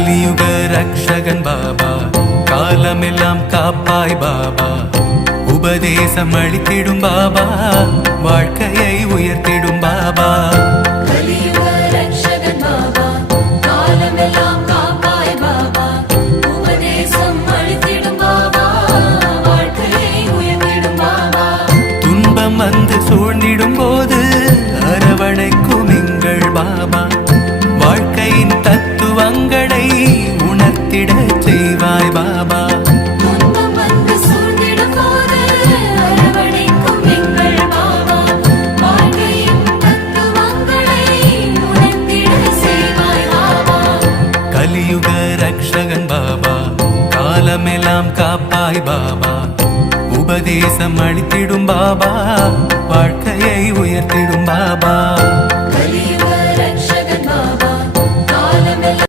கலியுக ரக்ஷகன் பாபா, காலமெல்லாம் காப்பாய் பாபா, உபதேசம் அளித்திடும் பாபா, வாழ்க்கையை உயர்த்திடும் பாபா. கலியுக ரக்ஷகன் பாபா, காலமெல்லாம் காப்பாய் பாபா, உபதேசம் அளித்திடும் பாபா, வாழ்க்கையை உயர்த்திடும் பாபா. துன்பம் வந்து சூழ்ந்திடும் போது அரவணைக்கும் எங்கள் பாபா, வாழ்க்கையின் தத்துவங்களை உணர்த்திட செய்வாய் பாபா. துன்பம் வந்து சூழ்ந்திடும் போது அரவணைக்கும் எங்கள் பாபா, வாழ்க்கையின் தத்துவங்களை உணர்த்திட செய்வாய் பாபா. கலியுக ரக்ஷகன் பாபா, காலமெல்லாம் காப்பாய் பாபா, உபதேசம் அளித்திடும் பாபா, வாழ்க்கையை உயர்த்திடும் பாபா.